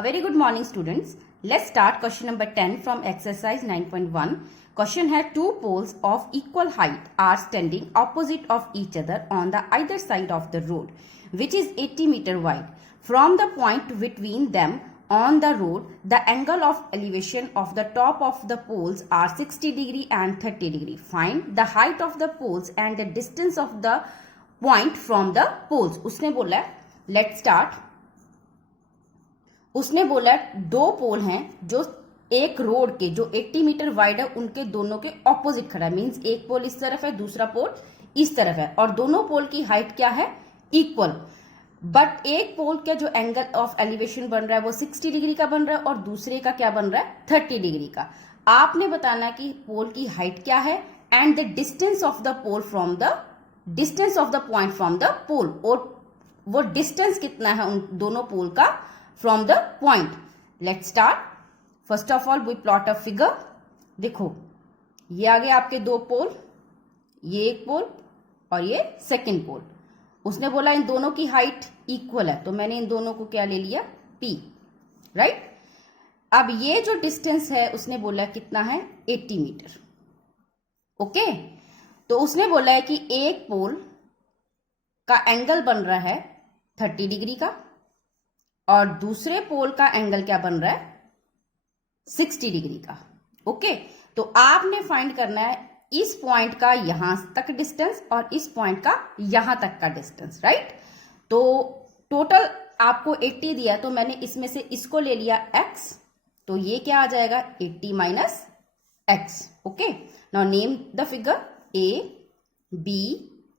A very good morning, students. Let's start question number 10 from exercise 9.1. Question has two poles of equal height are standing opposite of each other on the either side of the road, which is 80 meter wide. From the point between them on the road, the angle of elevation of the top of the poles are 60 degree and 30 degree. Find the height of the poles and the distance of the point from the poles. उसने बोला है, let's start. उसने बोला दो पोल हैं जो एक road के जो 80 मीटर वाइड है उनके दोनों के ऑपोजिट खड़ा है. मींस एक पोल इस तरफ है, दूसरा पोल इस तरफ है और दोनों पोल की हाइट क्या है? इक्वल. बट एक पोल का जो एंगल ऑफ एलिवेशन बन रहा है वो 60 डिग्री का बन रहा है और दूसरे का क्या बन रहा है? 30 डिग्री का. आपने बताना कि पोल की हाइट क्या है and the distance of the pole from the distance of the point from the pole, और वो डिस्टेंस कितना है उन दोनों पोल का from the point. Let's start. First of all we plot a figure. देखो ये आ गया आपके दो पोल, ये एक पोल और ये सेकंड पोल. उसने बोला इन दोनों की हाइट इक्वल है, तो मैंने इन दोनों को क्या ले लिया? P. राइट. अब ये जो डिस्टेंस है उसने बोला कितना है? 80 मीटर. ओके. तो उसने बोला है कि एक पोल का एंगल बन रहा है 30 डिग्री का और दूसरे पोल का एंगल क्या बन रहा है? 60 डिग्री का. ओके. तो आपने फाइंड करना है इस पॉइंट का यहां तक डिस्टेंस और इस पॉइंट का यहां तक का डिस्टेंस. राइट. तो टोटल आपको 80 दिया, तो मैंने इसमें से इसको ले लिया x, तो ये क्या आ जाएगा? 80 minus x. Okay. Now name the figure A, B,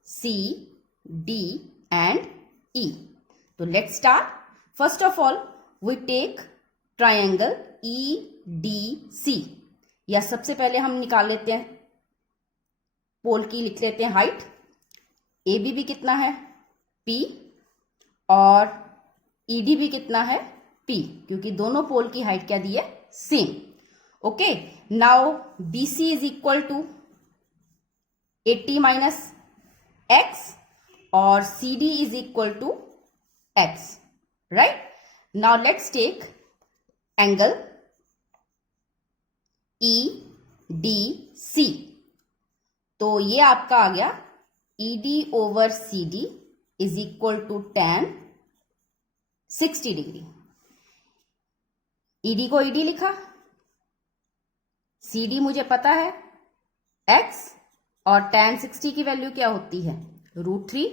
C, D and E. तो let's start. First of all we take triangle EDC. या सबसे पहले हम निकाल लेते हैं पोल की, लिख लेते हैं हाइट. AB भी कितना है? P. और ED भी कितना है? P. क्योंकि दोनों पोल की हाइट क्या दी है? Same. Okay. Now BC is equal to 80 minus x और CD is equal to x. Right. Now let's take angle EDC. तो ये आपका आ गया ED over CD is equal to tan 60 degree. ED को ED लिखा, CD मुझे पता है x, और tan 60 की वैल्यू क्या होती है? √3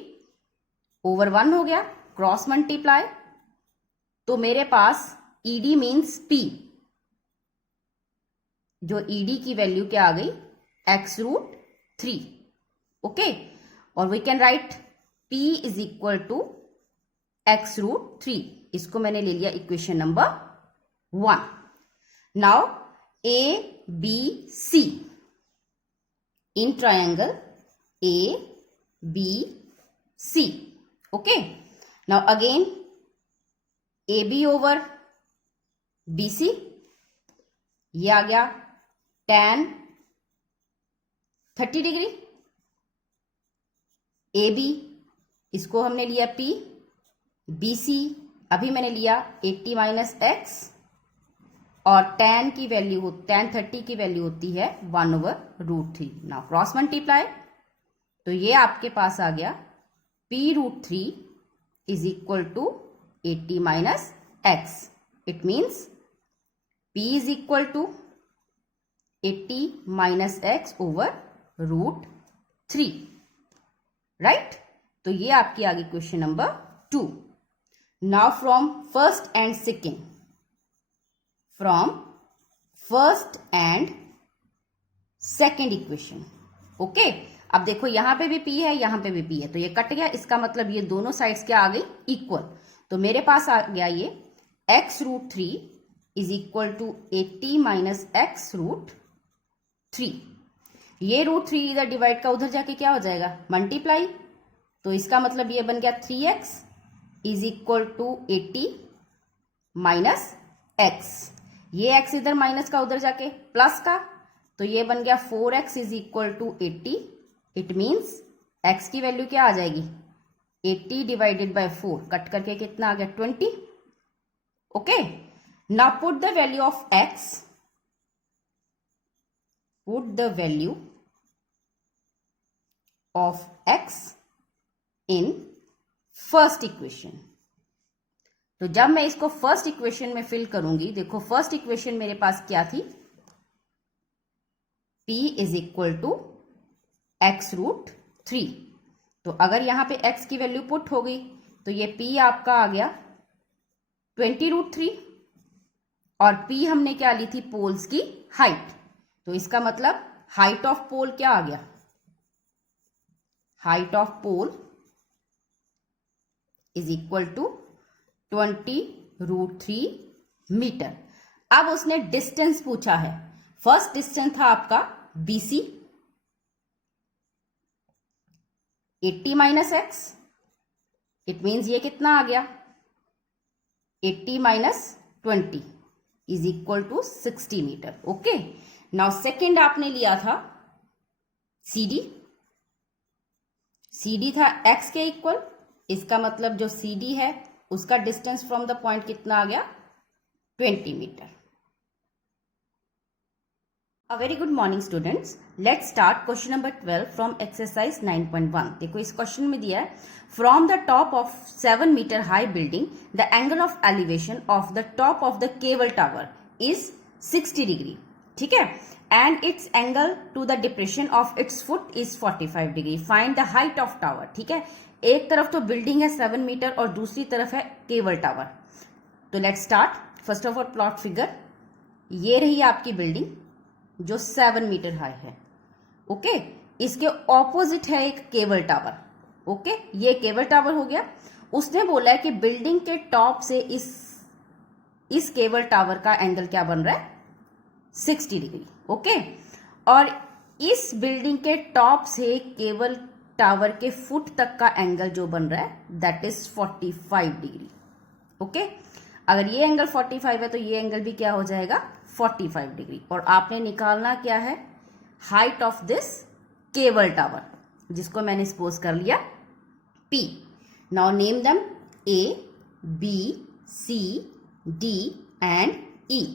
ओवर 1 हो गया, क्रॉस मल्टीप्लाई. तो मेरे पास ED मीन्स P, जो ED की वैल्यू क्या आ गई? x√3. ओके. और we can write P is equal to x√3. इसको मैंने ले लिया equation number 1. Now ABC in triangle ABC. Okay. Now again AB over BC. ये आ गया tan 30 डिग्री. AB इसको हमने लिया P. BC अभी मैंने लिया 80 माइनस x और tan की वैल्यू हो tan 30 की वैल्यू होती है 1 ओवर √3. Now cross multiply. तो ये आपके पास आ गया P√3 is equal to 80 minus x. It means P is equal to 80 minus x over √3. Right. तो ये आपकी आ गई question number 2. Now from first and second, from first and second equation. Okay. अब देखो यहां पे भी P है, यहां पे भी P है, तो ये कट गया. इसका मतलब ये दोनों साइड्स क्या आ गई? इक्वल. तो मेरे पास आ गया ये x√3 is equal to 80 minus x√3. ये √3 इधर डिवाइड का उधर जाके क्या हो जाएगा? मल्टीप्लाई. तो इसका मतलब ये बन गया 3x is equal to 80 minus x. ये x इधर माइनस का उधर जाके प्लस का, तो ये बन गया 4x is equal to 80. It means x की वैल्यू क्या आ जाएगी? 80 डिवाइडेड बाय 4, कट करके कितना आ गया? 20. Okay. Now put the value of x, put the value of x in first equation. तो जब मैं इसको फर्स्ट इक्वेशन में फिल करूंगी, देखो फर्स्ट इक्वेशन मेरे पास क्या थी, p is equal to x√3। तो अगर यहां पे x की वैल्यू पुट हो गई तो ये p आपका आ गया 20√3 और p हमने क्या ली थी, पोल्स की हाइट। तो इसका मतलब हाइट ऑफ पोल क्या आ गया, height of pole is equal to 20√3 metre. अब उसने डिस्टेंस पूछा है, फर्स्ट डिस्टेंस था आपका BC 80 minus x, it means ये कितना आ गया 80 minus 20 is equal to 60 metre. Okay, now second आपने लिया था CD, CD था x के इक्वल, इसका मतलब जो CD है उसका डिस्टेंस फ्रॉम द पॉइंट कितना आ गया 20 metre. A very good morning students, let's start question number 12 from exercise 9.1। देखो इस क्वेश्चन में दिया है, from the top of 7 metre high building the angle of elevation of the top of the cable tower is 60 degree, ठीक है, and its angle to the depression of its foot is 45 degree, find the height of tower. ठीक है, एक तरफ तो building है 7 metre और दूसरी तरफ है केबल टावर। तो let's start. First of all plot figure, ये रही आपकी बिल्डिंग जो 7 मीटर हाई है। ओके, इसके ऑपोजिट है एक केबल टावर। ओके, ये केबल टावर हो गया। उसने बोला है कि बिल्डिंग के टॉप से इस केबल टावर का एंगल क्या बन रहा है 60 डिग्री। ओके, और इस बिल्डिंग के टॉप से केबल टावर के फुट तक का एंगल जो बन रहा है दैट इज 45 डिग्री। ओके, अगर ये एंगल 45 है तो ये एंगल भी क्या हो जाएगा 45 डिग्री। और आपने निकालना क्या है, height of this cable tower, जिसको मैंने सपोज कर लिया P। Now name them A, B, C, D and E।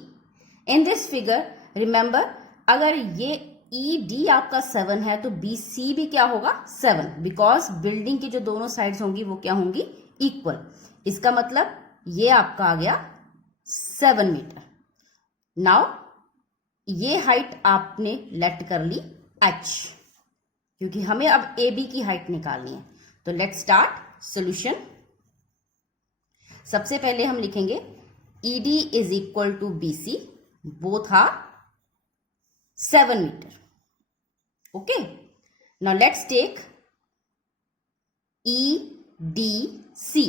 In this figure remember, अगर ये ED आपका 7 है तो BC भी क्या होगा 7, बिकॉज बिल्डिंग की जो दोनों साइड्स होंगी वो क्या होंगी इक्वल। इसका मतलब ये आपका आ गया 7 मीटर। नाउ ये हाइट आपने लेट कर ली H, क्योंकि हमें अब AB की हाइट निकालनी है। तो लेट्स स्टार्ट सॉल्यूशन। सबसे पहले हम लिखेंगे ED is equal to BC, both are 7 metre. Okay, now let's take EDC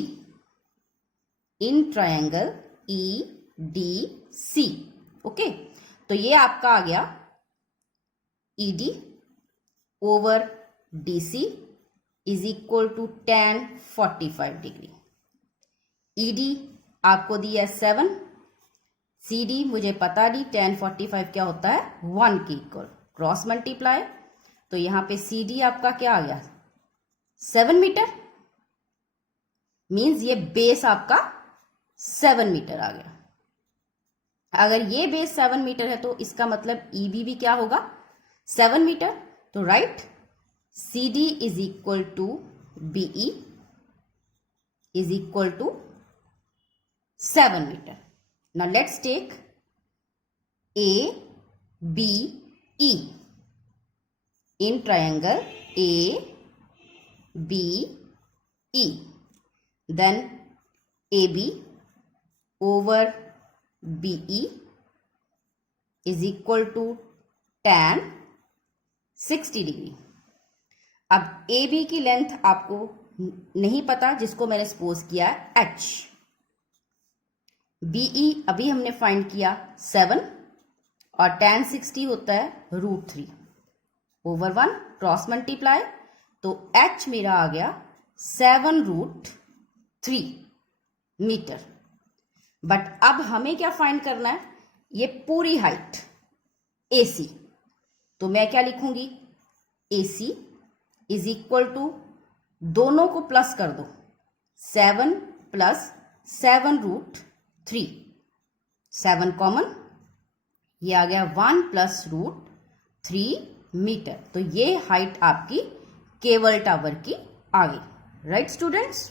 in triangle EDC। Okay, तो ये आपका आ गया ED over DC is equal to tan 45 degree. ED आपको दिया 7, CD मुझे पता नहीं tan 45 क्या होता है 1 के इक्वल, क्रॉस मल्टीप्लाई। तो यहां पे CD आपका क्या आ गया 7 मीटर, मींस ये बेस आपका 7 मीटर आ गया। अगर ये बेस 7 मीटर है तो इसका मतलब EB भी क्या होगा 7 मीटर। तो right, CD is equal to BE is equal to 7 metre. Now let's take ABE in triangle ABE, then AB over BE is equal to tan 60 degree. अब AB की लेंथ आपको नहीं पता, जिसको मैंने सपोज किया है H। BE अभी हमने फाइंड किया 7 और tan 60 होता है √3 ओवर 1, क्रॉस मल्टीप्लाई। तो H मेरा आ गया 7√3 मीटर। बट अब हमें क्या फाइंड करना है, ये पूरी हाइट AC। तो मैं क्या लिखूंगी, AC इज इक्वल टू, दोनों को प्लस कर दो, 7 + 7√3 7 कॉमन, ये आ गया 1 प्लस रूट 3 मीटर। तो ये हाइट आपकी केबल टावर की आ गई। Right students.